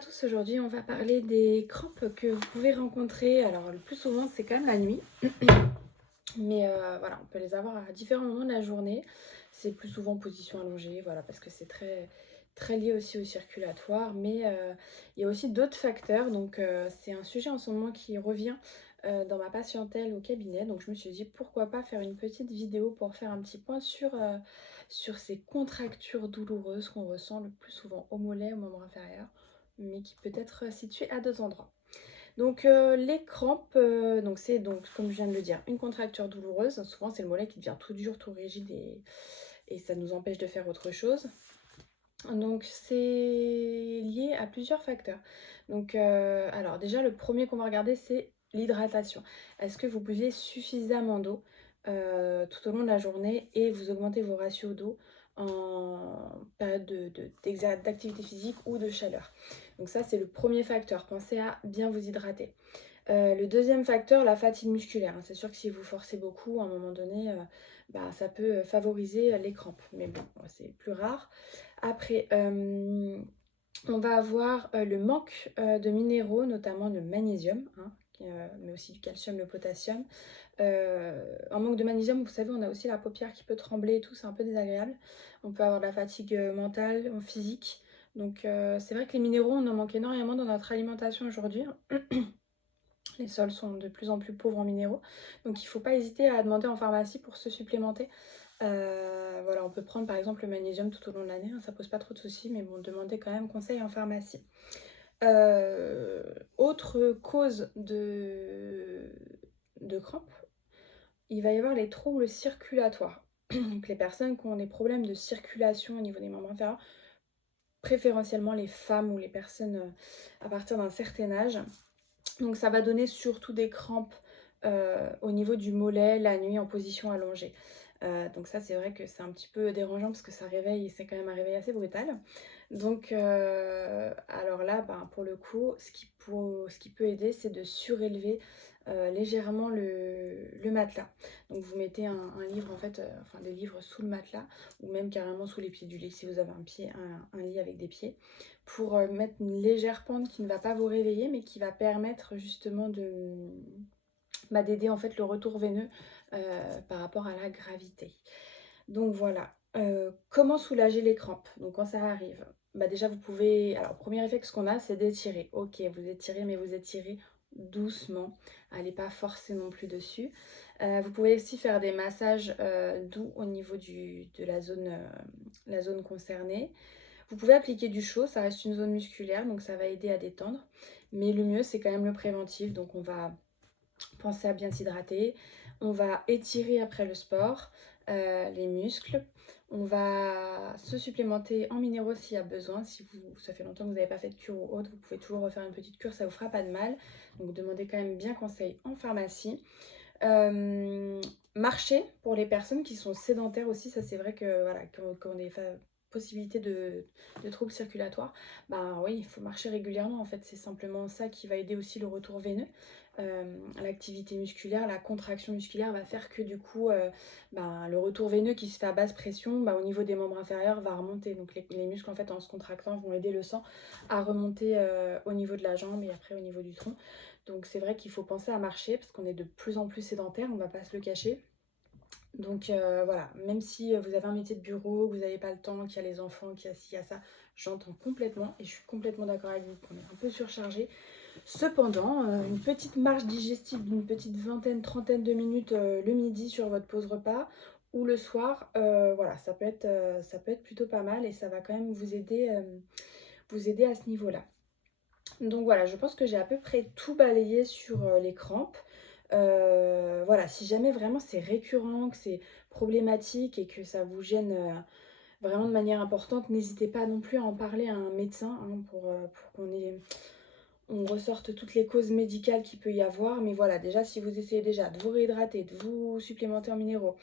à tous, aujourd'hui on va parler des crampes que vous pouvez rencontrer. Alors le plus souvent c'est quand même la nuit, mais voilà, on peut les avoir à différents moments de la journée. C'est plus souvent en position allongée, voilà, parce que c'est très lié aussi au circulatoire, mais il y a aussi d'autres facteurs. Donc c'est un sujet en ce moment qui revient dans ma patientèle au cabinet, donc je me suis dit pourquoi pas faire une petite vidéo pour faire un petit point sur ces contractures douloureuses qu'on ressent le plus souvent au mollet, au membre inférieur, mais qui peut être situé à deux endroits. Donc les crampes, donc c'est donc comme je viens de le dire, une contracture douloureuse. Souvent c'est le mollet qui devient tout dur, tout rigide et ça nous empêche de faire autre chose. Donc c'est lié à plusieurs facteurs. Donc alors déjà le premier qu'on va regarder c'est l'hydratation. Est-ce que vous buvez suffisamment d'eau tout au long de la journée et vous augmentez vos ratios d'eau en période d'activité physique ou de chaleur? Donc ça c'est le premier facteur, pensez à bien vous hydrater. Le deuxième facteur, la fatigue musculaire, hein. C'est sûr que si vous forcez beaucoup, à un moment donné, ça peut favoriser les crampes. Mais bon, c'est plus rare. Après, on va avoir le manque de minéraux, notamment le magnésium, hein, mais aussi du calcium, le potassium. En manque de magnésium, vous savez, on a aussi la paupière qui peut trembler et tout, c'est un peu désagréable. On peut avoir de la fatigue mentale, physique. Donc c'est vrai que les minéraux, on en manque énormément dans notre alimentation aujourd'hui. Les sols sont de plus en plus pauvres en minéraux. Donc il ne faut pas hésiter à demander en pharmacie pour se supplémenter. Voilà, on peut prendre par exemple le magnésium tout au long de l'année, hein, ça pose pas trop de soucis, mais bon, demandez quand même conseil en pharmacie. Autre cause de crampes, il va y avoir les troubles circulatoires. Donc les personnes qui ont des problèmes de circulation au niveau des membres inférieurs, préférentiellement les femmes ou les personnes à partir d'un certain âge. Donc ça va donner surtout des crampes au niveau du mollet la nuit en position allongée. Donc ça c'est vrai que c'est un petit peu dérangeant parce que ça réveille et c'est quand même un réveil assez brutal. Donc alors là, pour le coup, ce qui peut aider, c'est de surélever légèrement le matelas. Donc vous mettez un livre en fait, enfin des livres sous le matelas ou même carrément sous les pieds du lit si vous avez un lit avec des pieds, pour mettre une légère pente qui ne va pas vous réveiller mais qui va permettre justement d'aider en fait le retour veineux par rapport à la gravité. Donc voilà. Comment soulager les crampes? Donc quand ça arrive, déjà vous pouvez. Alors, premier réflexe qu'on a, c'est d'étirer. Ok, vous étirez, mais vous étirez doucement. Allez pas forcer non plus dessus. Vous pouvez aussi faire des massages doux au niveau de la zone concernée. Vous pouvez appliquer du chaud, ça reste une zone musculaire, donc ça va aider à détendre. Mais le mieux, c'est quand même le préventif. Donc on va penser à bien s'hydrater. On va étirer après le sport les muscles. On va se supplémenter en minéraux s'il y a besoin. Si ça fait longtemps que vous n'avez pas fait de cure ou autre, vous pouvez toujours refaire une petite cure, ça vous fera pas de mal. Donc demandez quand même bien conseil en pharmacie. Marcher pour les personnes qui sont sédentaires aussi, ça c'est vrai que voilà, quand on a des possibilités de troubles circulatoires, oui, il faut marcher régulièrement en fait, c'est simplement ça qui va aider aussi le retour veineux. L'activité musculaire, la contraction musculaire va faire que du coup le retour veineux qui se fait à basse pression au niveau des membres inférieurs va remonter. Donc les muscles en fait en se contractant vont aider le sang à remonter au niveau de la jambe et après au niveau du tronc. Donc c'est vrai qu'il faut penser à marcher parce qu'on est de plus en plus sédentaire, on ne va pas se le cacher. Donc voilà, même si vous avez un métier de bureau, que vous n'avez pas le temps, qu'il y a les enfants, qu'il y a ci, il y a ça, j'entends complètement et je suis complètement d'accord avec vous qu'on est un peu surchargé. Cependant, une petite marche digestive d'une petite vingtaine, trentaine de minutes le midi sur votre pause repas ou le soir, voilà, ça peut être plutôt pas mal et ça va quand même vous aider à ce niveau-là. Donc voilà, je pense que j'ai à peu près tout balayé sur les crampes. Voilà, si jamais vraiment c'est récurrent, que c'est problématique et que ça vous gêne vraiment de manière importante, n'hésitez pas non plus à en parler à un médecin hein, pour on ressorte toutes les causes médicales qu'il peut y avoir. Mais voilà, déjà si vous essayez déjà de vous réhydrater, de vous supplémenter en minéraux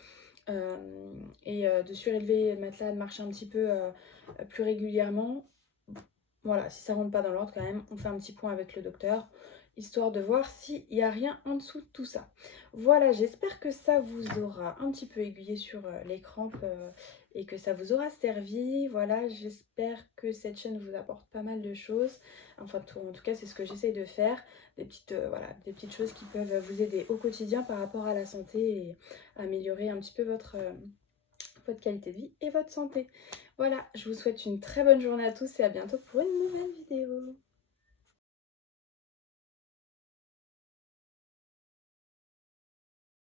et de surélever le matelas, de marcher un petit peu plus régulièrement, voilà, si ça rentre pas dans l'ordre quand même, on fait un petit point avec le docteur histoire de voir s'il n'y a rien en dessous de tout ça. Voilà, j'espère que ça vous aura un petit peu aiguillé sur les crampes et que ça vous aura servi. Voilà, j'espère que cette chaîne vous apporte pas mal de choses. Enfin, en tout cas, c'est ce que j'essaye de faire. Voilà, des petites choses qui peuvent vous aider au quotidien par rapport à la santé et améliorer un petit peu votre qualité de vie et votre santé. Voilà, je vous souhaite une très bonne journée à tous et à bientôt pour une nouvelle vidéo.